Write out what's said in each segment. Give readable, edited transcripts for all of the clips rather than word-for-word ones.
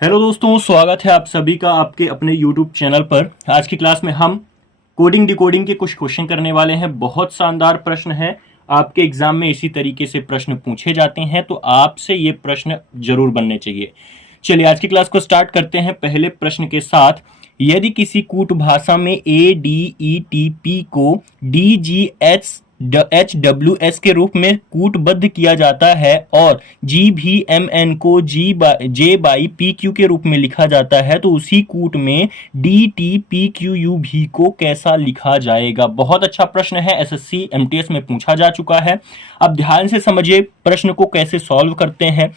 Hello दोस्तों, स्वागत है आप सभी का आपके अपने यूट्यूब चैनल पर। आज की क्लास में हम कोडिंग डिकोडिंग के कुछ क्वेश्चन करने वाले हैं। बहुत शानदार प्रश्न है। आपके एग्जाम में इसी तरीके से प्रश्न पूछे जाते हैं, तो आपसे ये प्रश्न जरूर बनने चाहिए। चलिए आज की क्लास को स्टार्ट करते हैं पहले प्रश्न के साथ। यदि किसी कूट भाषा में ADETP को DGHWS के रूप में कूटबद्ध किया जाता है और GVMN को J/PQ के रूप में लिखा जाता है, तो उसी कूट में DTPQUV को कैसा लिखा जाएगा। बहुत अच्छा प्रश्न है, SSC MTS में पूछा जा चुका है। अब ध्यान से समझिए प्रश्न को कैसे सॉल्व करते हैं।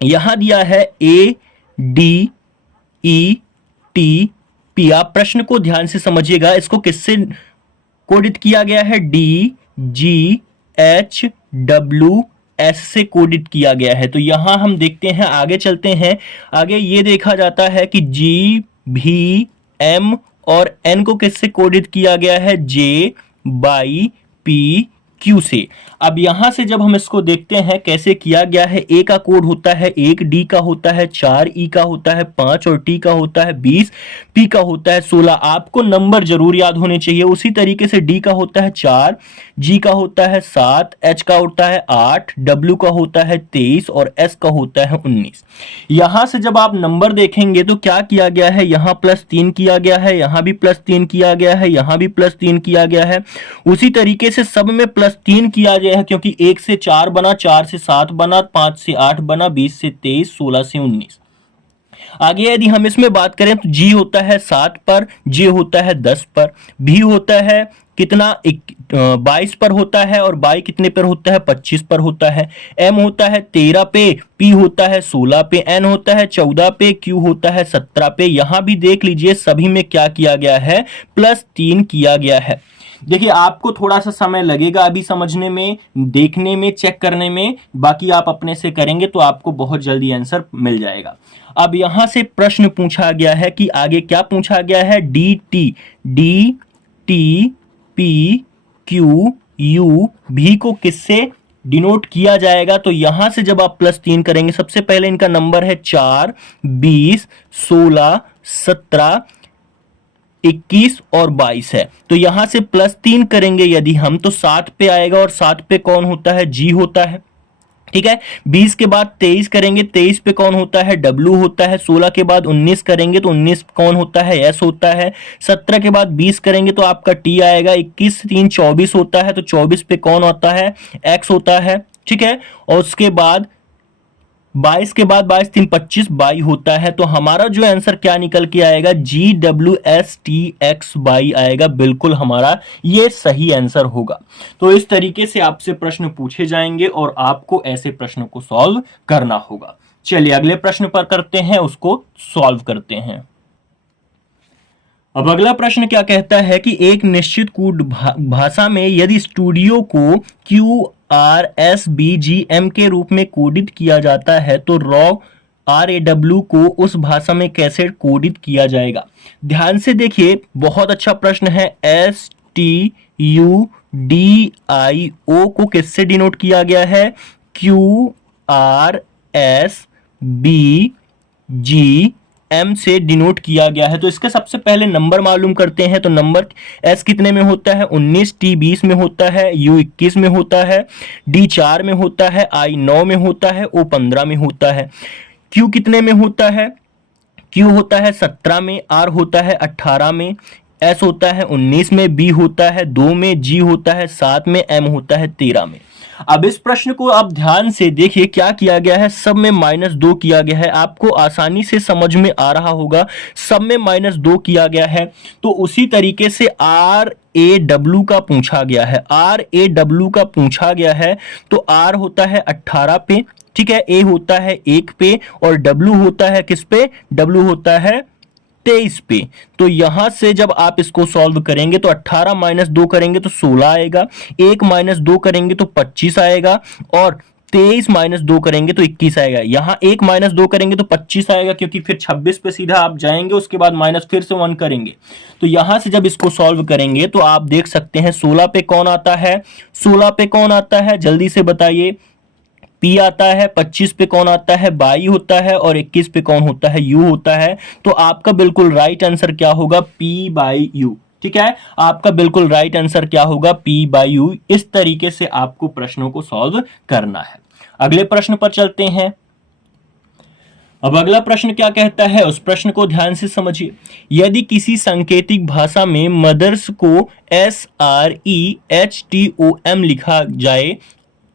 यहां दिया है ADETP। आप प्रश्न को ध्यान से समझिएगा, इसको किससे कोडित किया गया है? DGHWS से कोडित किया गया है। तो यहां हम देखते हैं, आगे चलते हैं। आगे ये देखा जाता है कि GVM और N को किससे कोडित किया गया है? J/PQ से। अब यहां से जब हम इसको देखते हैं कैसे किया गया है, A का कोड होता है 1, D का होता है 4, E का होता है 5 और T का होता है 20, P का होता है 16। आपको नंबर जरूर याद होने चाहिए। उसी तरीके से D का होता है 4, G का होता है 7, H का होता है 8, W का होता है 23 और S का होता है 19। यहां से जब आप नंबर देखेंगे तो क्या किया गया है? यहां +3 किया गया है, यहां भी +3 किया गया है, यहां भी +3 किया गया है। उसी तरीके से सब में +3 किया गया है, क्योंकि 1 से 4 बना, 4 से 7 बना, 5 से 8 बना, 20 से 23, 16 से 19। आगे यदि हम इसमें बात करें तो G होता है 7 पर, J होता है 10 पर, B होता है कितना 22 पर होता है और Y कितने पर होता है? 25 पर होता है। M होता है 13 पे, P होता है 16 पे, N होता है 14 पे, Q होता है 17 पे। यहां भी देख लीजिए सभी में क्या किया गया है? +3 किया गया है। देखिए आपको थोड़ा सा समय लगेगा अभी समझने में, देखने में, चेक करने में। बाकी आप अपने से करेंगे तो आपको बहुत जल्दी आंसर मिल जाएगा। अब यहां से प्रश्न पूछा गया है कि आगे क्या पूछा गया है? DTPQUV को किससे डिनोट किया जाएगा? तो यहां से जब आप +3 करेंगे, सबसे पहले इनका नंबर है 4, 20, 16, 17, 21 और 22 है। तो यहां से +3 करेंगे यदि हम, तो 7 पे आएगा और 7 पे कौन होता है? G होता है। ठीक है। 20 के बाद 23 करेंगे, 23 पे कौन होता है? W होता है। 16 के बाद 19 करेंगे तो 19 कौन होता है? S होता है। 17 के बाद 20 करेंगे तो आपका T आएगा। 21 3 24 होता है, तो 24 पे कौन होता है? X होता है। ठीक है। और उसके बाद 22 के बाद 22 3 25 22 होता है। तो हमारा जो आंसर क्या निकल के आएगा? GWSTXY आएगा। बिल्कुल हमारा ये सही आंसर होगा। तो इस तरीके से आपसे प्रश्न पूछे जाएंगे और आपको ऐसे प्रश्नों को सॉल्व करना होगा। चलिए अगले प्रश्न पर करते हैं, उसको सॉल्व करते हैं। अब अगला प्रश्न क्या कहता है कि एक निश्चित कूट भाषा में यदि स्टूडियो को QRSBGM के रूप में कोडित किया जाता है, तो RAW को उस भाषा में कैसे कोडित किया जाएगा? ध्यान से देखिए, बहुत अच्छा प्रश्न है। STUDIO को किससे डिनोट किया गया है? QRSBGM से डिनोट किया गया है। तो इसके सबसे पहले नंबर मालूम करते हैं। तो नंबर S कितने में होता है? 19, T 20 में होता है, U 21 में होता है, D 4 में होता है, I 9 में होता है, O 15 में होता है। Q कितने में होता है? Q होता है 17 में, R होता है 18 में, S होता है 19 में, B होता है 2 में, G होता है 7 में, M होता है 13 में। अब इस प्रश्न को आप ध्यान से देखिए, क्या किया गया है? सब में -2 किया गया है। आपको आसानी से समझ में आ रहा होगा, सब में -2 किया गया है। तो उसी तरीके से RAW का पूछा गया है। RAW का पूछा गया है तो R होता है 18 पे, ठीक है, A होता है 1 पे और W होता है किस पे? W होता है 23 पे। तो यहां से जब आप इसको सॉल्व करेंगे तो 18 -2 करेंगे तो 16 आएगा, 1 -2 करेंगे तो 25 आएगा और 23 -2 करेंगे तो 21 आएगा। यहां 1 -2 करेंगे तो 25 आएगा, क्योंकि फिर 26 पे सीधा आप जाएंगे, उसके बाद माइनस फिर से 1 करेंगे। तो यहां से जब इसको सॉल्व करेंगे तो आप देख सकते हैं 16 पे कौन आता है? 16 पे कौन आता है? जल्दी से बताइए। पी आता है, 25 पे कौन आता है, बाई होता है, और 21 पे कौन होता है, यू होता है। तो आपका बिल्कुल राइट आंसर क्या होगा, पी बाई यू। ठीक है, आपका बिल्कुल राइट आंसर क्या होगा, पी बाई यू। इस तरीके से आपको प्रश्नों को सॉल्व करना है। अगले प्रश्न पर चलते हैं। अब अगला प्रश्न क्या कहता है, उस प्रश्न को ध्यान से समझिए। यदि किसी सांकेतिक भाषा में मदर्स को SREHTOM लिखा जाए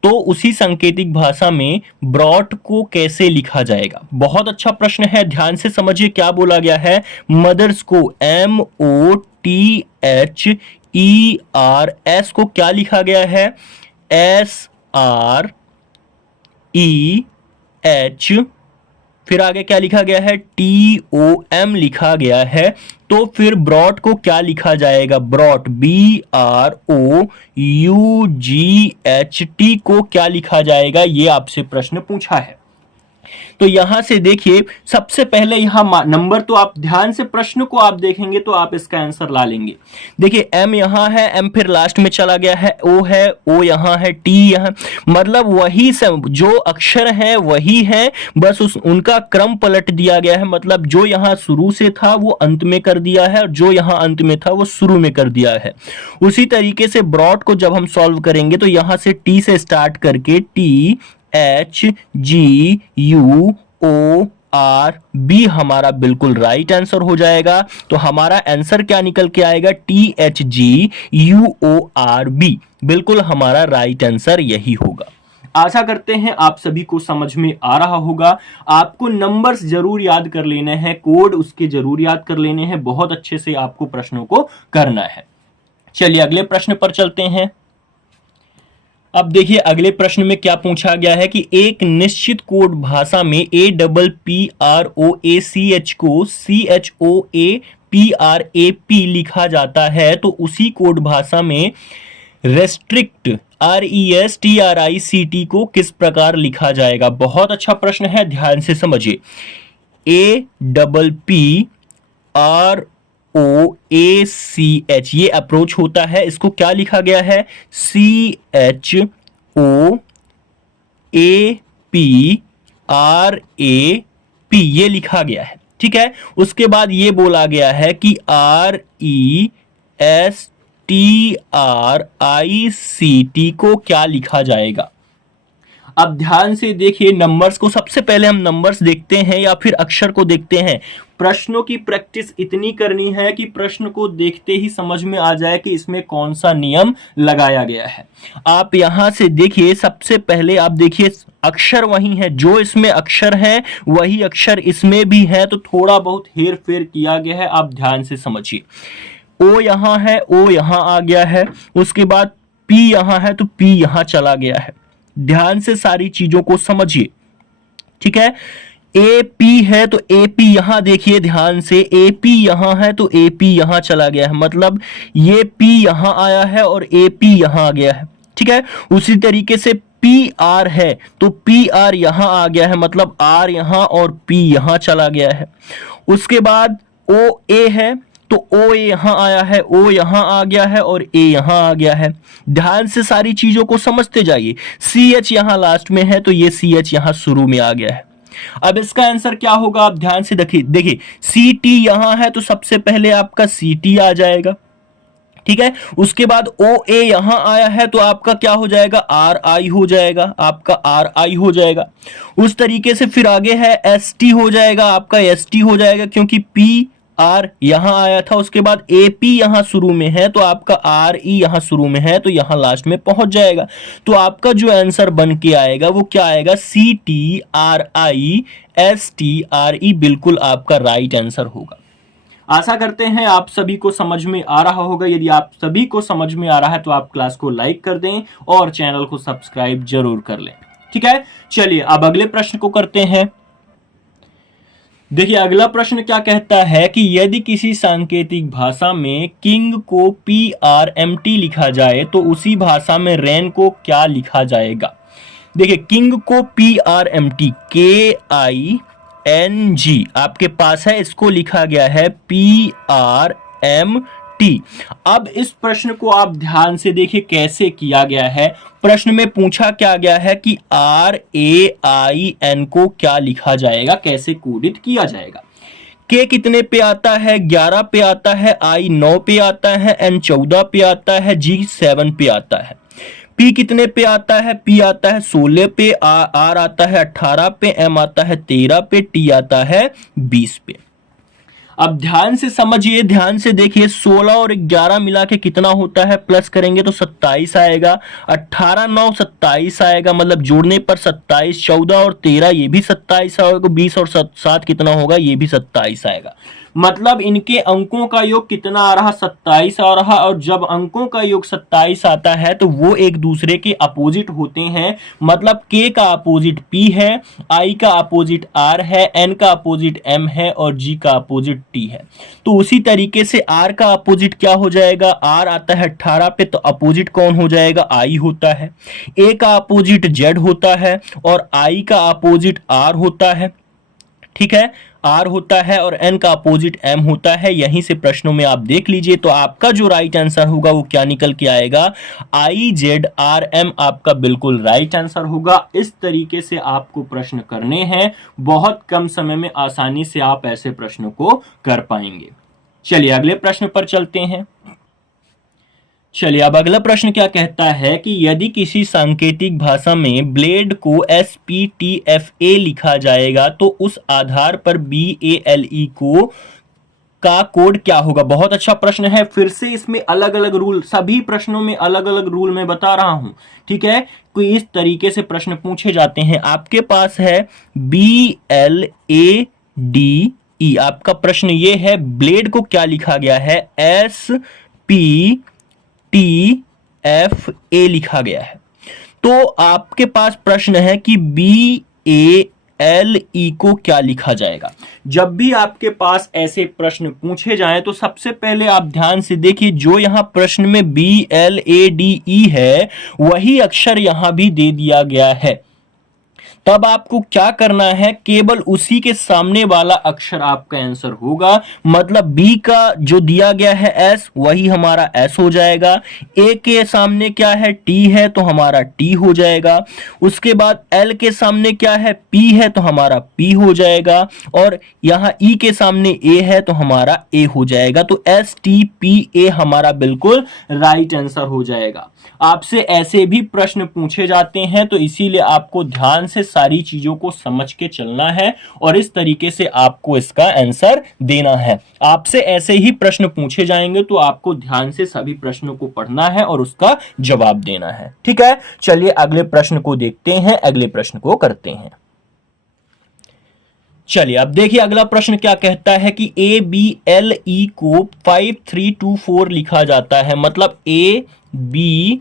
तो उसी सांकेतिक भाषा में ब्रॉड को कैसे लिखा जाएगा। बहुत अच्छा प्रश्न है, ध्यान से समझिए क्या बोला गया है। मदर्स को MOTHERS को क्या लिखा गया है, SREH, फिर आगे क्या लिखा गया है, TOM लिखा गया है। तो फिर ब्रॉड को क्या लिखा जाएगा, ब्रॉड BROUGHT को क्या लिखा जाएगा, ये आपसे प्रश्न पूछा है। तो यहां से देखिए, सबसे पहले यहां नंबर, तो आप ध्यान से प्रश्न को आप देखेंगे तो आप इसका आंसर ला लेंगे। देखिए एम यहां है, एम फिर लास्ट में चला गया है, ओ है, ओ यहां है, टी यहां, मतलब वही सब जो अक्षर है वही है, बस उनका क्रम पलट दिया गया है। मतलब जो यहां शुरू से था वो अंत में कर दिया है, और जो यहां अंत में था वो शुरू में कर दिया है। उसी तरीके से ब्रॉड को जब हम सॉल्व करेंगे तो यहां से टी से स्टार्ट करके THGUORB हमारा बिल्कुल राइट आंसर हो जाएगा। तो हमारा आंसर क्या निकल के आएगा, THGUORB, बिल्कुल हमारा राइट आंसर यही होगा। आशा करते हैं आप सभी को समझ में आ रहा होगा। आपको नंबर्स जरूर याद कर लेने हैं, कोड उसके जरूर याद कर लेने हैं, बहुत अच्छे से आपको प्रश्नों को करना है। चलिए अगले प्रश्न पर चलते हैं। अब देखिए अगले प्रश्न में क्या पूछा गया है कि एक निश्चित कोड भाषा में APPROACH को CHOAPRAP लिखा जाता है तो उसी कोड भाषा में रेस्ट्रिक्ट RESTRICT को किस प्रकार लिखा जाएगा। बहुत अच्छा प्रश्न है, ध्यान से समझिए। APPROACH ये अप्रोच होता है, इसको क्या लिखा गया है, CHOAPRAP ये लिखा गया है। ठीक है, उसके बाद ये बोला गया है कि RESTRICT को क्या लिखा जाएगा। अब ध्यान से देखिए नंबर्स को, सबसे पहले हम नंबर्स देखते हैं या फिर अक्षर को देखते हैं। प्रश्नों की प्रैक्टिस इतनी करनी है कि प्रश्न को देखते ही समझ में आ जाए कि इसमें कौन सा नियम लगाया गया है। आप यहां से देखिए, सबसे पहले आप देखिए अक्षर वही है, जो इसमें अक्षर है वही अक्षर इसमें भी है, तो थोड़ा बहुत हेर फेर किया गया है, आप ध्यान से समझिए। ओ यहां है, ओ यहां आ गया है, उसके बाद पी यहां है तो पी यहां चला गया है। ध्यान से सारी चीजों को समझिए। ठीक है, AP है तो AP यहां देखिए ध्यान से, AP यहां है तो AP यहां चला गया है, मतलब ये P यहां आया है और AP यहां आ गया है। ठीक है, उसी तरीके से PR है तो PR यहां आ गया है, मतलब R यहां और P यहां चला गया है। उसके बाद OA है तो ओ यहां आया है, ओ यहां आ गया है और ए यहां आ गया है। ध्यान से सारी चीजों को समझते जाइए। CH यहां लास्ट में है तो ये CH यहां शुरू में आ गया है। अब इसका आंसर क्या होगा, आप ध्यान से देखिए CT यहां है तो सबसे पहले आपका CT आ जाएगा। ठीक है, उसके बाद OA यहां आया है तो आपका क्या हो जाएगा, RI हो जाएगा, आपका RI हो जाएगा। उस तरीके से फिर आगे है ST हो जाएगा, आपका ST हो जाएगा, क्योंकि PR यहां आया था। उसके बाद AP यहां शुरू में है तो आपका RE यहां शुरू में है तो यहां लास्ट में पहुंच जाएगा। तो आपका जो आंसर बन के आएगा वो क्या आएगा, CTRISTRE, बिल्कुल आपका राइट आंसर होगा। आशा करते हैं आप सभी को समझ में आ रहा होगा। यदि आप सभी को समझ में आ रहा है तो आप क्लास को लाइक कर दें और चैनल को सब्सक्राइब जरूर कर लें। ठीक है, चलिए अब अगले प्रश्न को करते हैं। देखिए अगला प्रश्न क्या कहता है कि यदि किसी सांकेतिक भाषा में किंग को PRMT लिखा जाए तो उसी भाषा में रेन को क्या लिखा जाएगा। देखिए किंग को PRMT KING आपके पास है, इसको लिखा गया है PRMT। टी। अब इस प्रश्न को आप ध्यान से देखिए कैसे किया गया है। प्रश्न में पूछा क्या गया है कि RAIN को क्या लिखा जाएगा, कैसे कोडित किया जाएगा। K कितने पे आता है, 11 पे आता है, I 9 पे आता है, N 14 पे आता है, G 7 पे आता है। P कितने पे आता है, P आता है 16 पे, R आता है 18 पे, M आता है 13 पे, T आता है 20 पे। अब ध्यान से समझिए, ध्यान से देखिए, 16 और 11 मिला के कितना होता है, प्लस करेंगे तो 27 आएगा, 18 9 27 आएगा, मतलब जोड़ने पर 27, 14 और 13 ये भी 27 आएगा, 20 और 7 कितना होगा, ये भी 27 आएगा। मतलब इनके अंकों का योग कितना आ रहा, 27 आ रहा। और जब अंकों का योग 27 आता है तो वो एक दूसरे के अपोजिट होते हैं। मतलब K का अपोजिट P है, I का अपोजिट R है, N का अपोजिट M है और G का अपोजिट T है। तो उसी तरीके से R का अपोजिट क्या हो जाएगा, R आता है 18 पे, तो अपोजिट कौन हो जाएगा, I होता है। A का अपोजिट Z होता है और I का अपोजिट R होता है। ठीक है, R होता है और N का अपोजिट M होता है। यहीं से प्रश्नों में आप देख लीजिए, तो आपका जो राइट आंसर होगा वो क्या निकल के आएगा, IZRM आपका बिल्कुल राइट आंसर होगा। इस तरीके से आपको प्रश्न करने हैं, बहुत कम समय में आसानी से आप ऐसे प्रश्नों को कर पाएंगे। चलिए अगले प्रश्न पर चलते हैं। चलिए अब अगला प्रश्न क्या कहता है कि यदि किसी सांकेतिक भाषा में ब्लेड को SPTFA लिखा जाएगा तो उस आधार पर BALE को का कोड क्या होगा। बहुत अच्छा प्रश्न है। फिर से इसमें अलग अलग रूल, सभी प्रश्नों में अलग अलग रूल मैं बता रहा हूं। ठीक है, कोई इस तरीके से प्रश्न पूछे जाते हैं। आपके पास है BLADE, आपका प्रश्न ये है ब्लेड को क्या लिखा गया है, SPTFA लिखा गया है। तो आपके पास प्रश्न है कि BALE को क्या लिखा जाएगा। जब भी आपके पास ऐसे प्रश्न पूछे जाएं तो सबसे पहले आप ध्यान से देखिए, जो यहां प्रश्न में BLADE है वही अक्षर यहां भी दे दिया गया है। तब आपको क्या करना है, केवल उसी के सामने वाला अक्षर आपका आंसर होगा। मतलब बी का जो दिया गया है एस, वही हमारा एस हो जाएगा। ए के सामने क्या है, टी है, तो हमारा टी हो जाएगा। उसके बाद एल के सामने क्या है, पी है, तो हमारा पी हो जाएगा। और यहां ई के सामने ए है तो हमारा ए हो जाएगा। तो STPA हमारा बिल्कुल राइट आंसर हो जाएगा। आपसे ऐसे भी प्रश्न पूछे जाते हैं, तो इसीलिए आपको ध्यान से सारी चीजों को समझ के चलना है और इस तरीके से आपको इसका आंसर देना है। आपसे ऐसे ही प्रश्न पूछे जाएंगे तो आपको ध्यान से सभी प्रश्नों को पढ़ना है और उसका जवाब देना है। ठीक है, चलिए अगले प्रश्न को देखते हैं, अगले प्रश्न को करते हैं। चलिए अब देखिए अगला प्रश्न क्या कहता है कि ABLE को 5324 लिखा जाता है। मतलब ABLE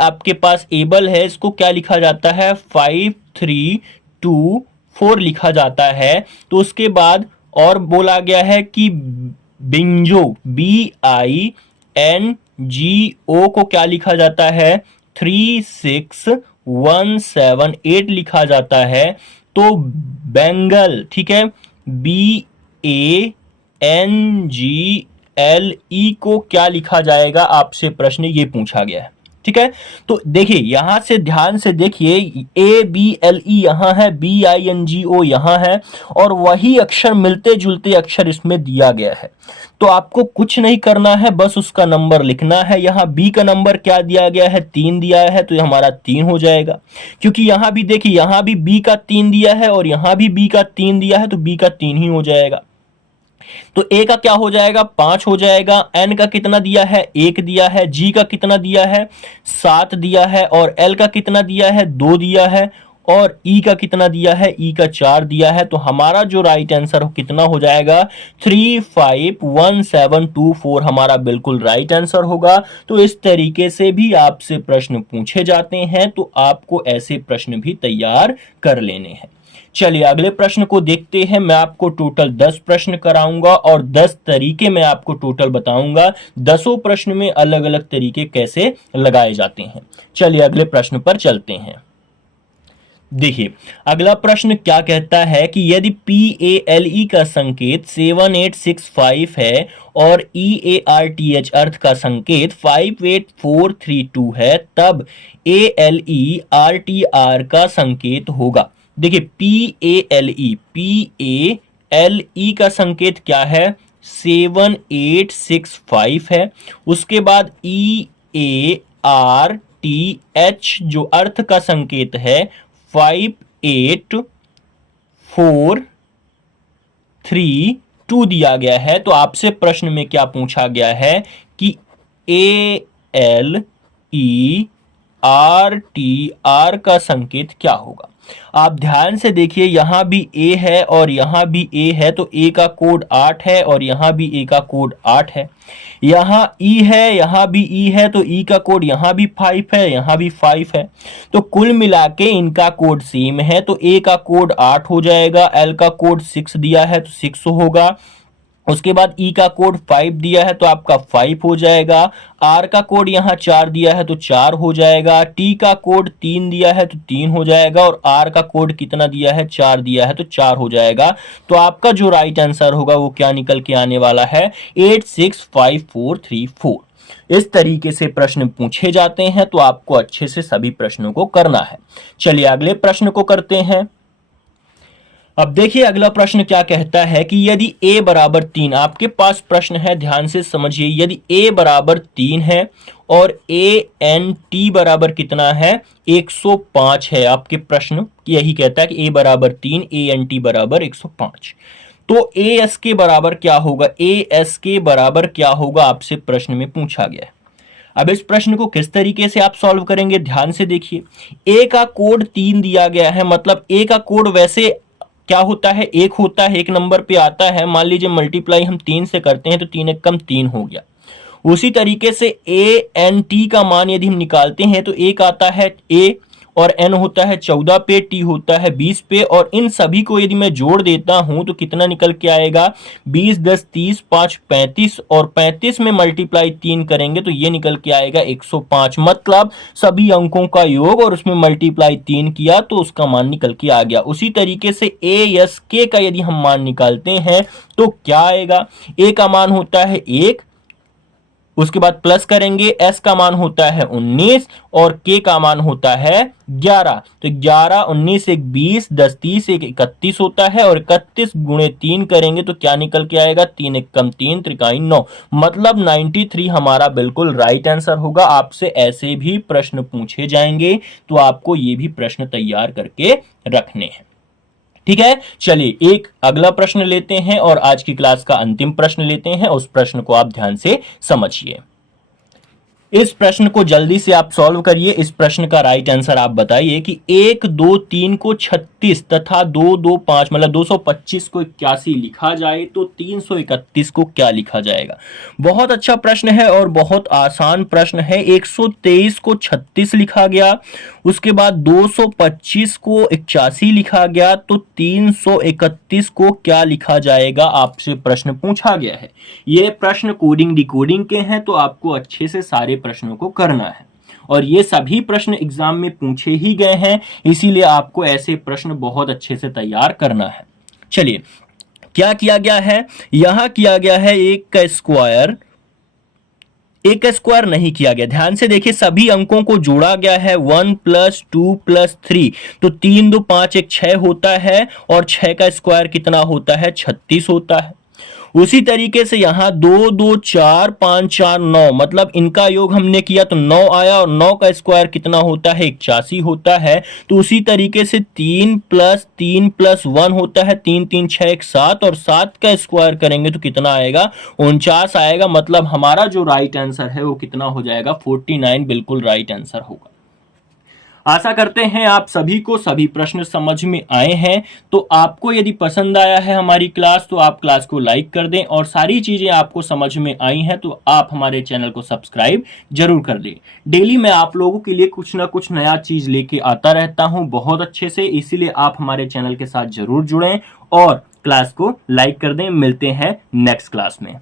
आपके पास एबल है, इसको क्या लिखा जाता है, 5324 लिखा जाता है। तो उसके बाद और बोला गया है कि बिंजो BINGO को क्या लिखा जाता है, 36178 लिखा जाता है। तो बेंगल, ठीक है, BANGLE को क्या लिखा जाएगा, आपसे प्रश्न ये पूछा गया है। ठीक है, तो देखिए यहां से ध्यान से देखिए, ABLE यहां है, BINGO यहां है और वही अक्षर, मिलते जुलते अक्षर इसमें दिया गया है। तो आपको कुछ नहीं करना है, बस उसका नंबर लिखना है। यहां B का नंबर क्या दिया गया है, 3 दिया है, तो हमारा 3 हो जाएगा। क्योंकि यहां भी देखिए, यहां भी B का 3 दिया है और यहां भी B का 3 दिया है, तो B का 3 ही हो जाएगा। तो A का क्या हो जाएगा, 5 हो जाएगा। N का कितना दिया है, 1 दिया है। G का कितना दिया है, 7 दिया है। और L का कितना दिया है, 2 दिया है। और E का कितना दिया है, E का 4 दिया है। तो हमारा जो राइट आंसर कितना हो जाएगा, 351724 हमारा बिल्कुल राइट आंसर होगा। तो इस तरीके से भी आपसे प्रश्न पूछे जाते हैं, तो आपको ऐसे प्रश्न भी तैयार कर लेने हैं। चलिए अगले प्रश्न को देखते हैं। मैं आपको टोटल 10 प्रश्न कराऊंगा और 10 तरीके मैं आपको टोटल बताऊंगा। 10 प्रश्न में अलग अलग तरीके कैसे लगाए जाते हैं। चलिए अगले प्रश्न पर चलते हैं। देखिए अगला प्रश्न क्या कहता है कि यदि PALE का संकेत 7865 है और EARTH अर्थ का संकेत 58432 है, तब ALERTR का संकेत होगा। देखिए PALE का संकेत क्या है, 7865 है। उसके बाद EARTH जो अर्थ का संकेत है 58432 दिया गया है। तो आपसे प्रश्न में क्या पूछा गया है कि ALERTR का संकेत क्या होगा। आप ध्यान से देखिए, यहां भी A है और यहां भी A है, तो A का कोड 8 है और यहां भी A का कोड 8 है। यहां E है, यहां भी E है, तो E का कोड यहां भी 5 है, यहां भी 5 है। तो कुल मिला के इनका कोड सेम है, तो A का कोड 8 हो जाएगा, L का कोड 6 दिया है तो 6 होगा। उसके बाद E का कोड 5 दिया है तो आपका 5 हो जाएगा। R का कोड यहाँ 4 दिया है तो 4 हो जाएगा। T का कोड 3 दिया है तो 3 हो जाएगा और R का कोड कितना दिया है, 4 दिया है तो 4 हो जाएगा। तो आपका जो राइट आंसर होगा वो क्या निकल के आने वाला है, 865434। इस तरीके से प्रश्न पूछे जाते हैं, तो आपको अच्छे से सभी प्रश्नों को करना है। चलिए अगले प्रश्न को करते हैं। अब देखिए अगला प्रश्न क्या कहता है कि यदि a बराबर 3, आपके पास प्रश्न है, ध्यान से समझिए। यदि a बराबर 3 है और ANT बराबर कितना है, 105 है। आपके प्रश्न यही कहता है कि a बराबर 3, ANT बराबर 105। तो AS के बराबर क्या होगा, AS के बराबर क्या होगा, आपसे प्रश्न में पूछा गया है। अब इस प्रश्न को किस तरीके से आप सॉल्व करेंगे, ध्यान से देखिए। a का कोड 3 दिया गया है, मतलब a का कोड वैसे क्या होता है, 1 होता है, 1 नंबर पे आता है। मान लीजिए मल्टीप्लाई हम 3 से करते हैं तो 3 एक कम 3 हो गया। उसी तरीके से ANT का मान यदि हम निकालते हैं तो एक आता है A और N होता है 14 पे, T होता है 20 पे, और इन सभी को यदि मैं जोड़ देता हूं तो कितना निकल के आएगा, 20 10 30 5 35, और 35 में मल्टीप्लाई 3 करेंगे तो ये निकल के आएगा 105। मतलब सभी अंकों का योग और उसमें मल्टीप्लाई 3 किया तो उसका मान निकल के आ गया। उसी तरीके से ASK का यदि हम मान निकालते हैं तो क्या आएगा, A का मान होता है 1, उसके बाद प्लस करेंगे, S का मान होता है 19 और K का मान होता है 11। तो 11 19 एक 20, 10 30 एक 31 होता है, और 31 गुणे 3 करेंगे तो क्या निकल के आएगा, 3 एक कम 3 त्रिकाई 9। मतलब 93 हमारा बिल्कुल राइट आंसर होगा। आपसे ऐसे भी प्रश्न पूछे जाएंगे तो आपको ये भी प्रश्न तैयार करके रखने हैं। ठीक है, चलिए एक अगला प्रश्न लेते हैं और आज की क्लास का अंतिम प्रश्न लेते हैं। उस प्रश्न को आप ध्यान से समझिए। इस प्रश्न को जल्दी से आप सॉल्व करिए। इस प्रश्न का राइट आंसर आप बताइए कि 1 2 3 को 36 तथा 2 2 5 मतलब 225 को 81 लिखा जाए तो 331 को क्या लिखा जाएगा। बहुत अच्छा प्रश्न है और बहुत आसान प्रश्न है। 123 को 36 लिखा गया, उसके बाद 225 को 81 लिखा गया, तो 331 को क्या लिखा जाएगा, आपसे प्रश्न पूछा गया है। यह प्रश्न कोडिंग डिकोडिंग के हैं, तो आपको अच्छे से सारे प्रश्नों को करना है, और ये सभी प्रश्न एग्जाम में पूछे ही गए हैं, इसीलिए आपको ऐसे प्रश्न बहुत अच्छे से तैयार करना है। चलिए क्या किया गया है, यहां किया गया है एक का स्क्वायर नहीं किया गया। ध्यान से देखिए, सभी अंकों को जोड़ा गया है 1 + 2 + 3, तो 3 2 5 एक 6 होता है, और 6 का स्क्वायर कितना होता है, 36 होता है। उसी तरीके से यहां 2 2 4 5 4 9, मतलब इनका योग हमने किया तो 9 आया, और 9 का स्क्वायर कितना होता है, 81 होता है। तो उसी तरीके से 3 + 3 + 1 होता है, 3 3 6 1 7, और 7 का स्क्वायर करेंगे तो कितना आएगा, 49 आएगा। मतलब हमारा जो राइट आंसर है वो कितना हो जाएगा, 49 बिल्कुल राइट आंसर होगा। आशा करते हैं आप सभी को सभी प्रश्न समझ में आए हैं। तो आपको यदि पसंद आया है हमारी क्लास तो आप क्लास को लाइक कर दें, और सारी चीजें आपको समझ में आई हैं तो आप हमारे चैनल को सब्सक्राइब जरूर कर दें। डेली मैं आप लोगों के लिए कुछ ना कुछ नया चीज लेके आता रहता हूं बहुत अच्छे से, इसीलिए आप हमारे चैनल के साथ जरूर जुड़ें और क्लास को लाइक कर दें। मिलते हैं नेक्स्ट क्लास में।